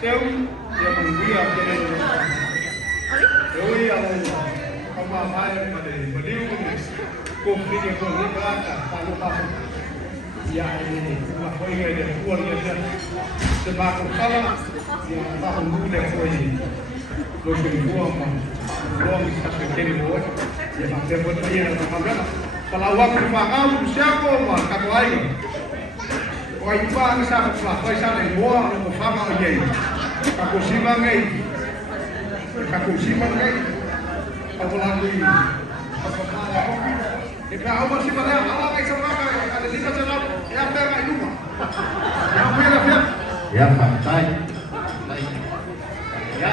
Seu yang mengguya jadi Dewi yang pemahaman pada beliau konflik yang berlaku kalau pasal ya ini cuma kau ingin ada keluarga dia sebab kalau yang tahun muda kau ini losin buang bisa sekali buat ya macam buat dia macam kalau waktu faham siapa mah kau lagi kau itu bang siapa lah kau sana buang kau faham aja kau simbang aku lagi jika awak simbang Allah kayak sama ada di sana ya apa itu mah ya apa ya Ya, Pak. Baik. ya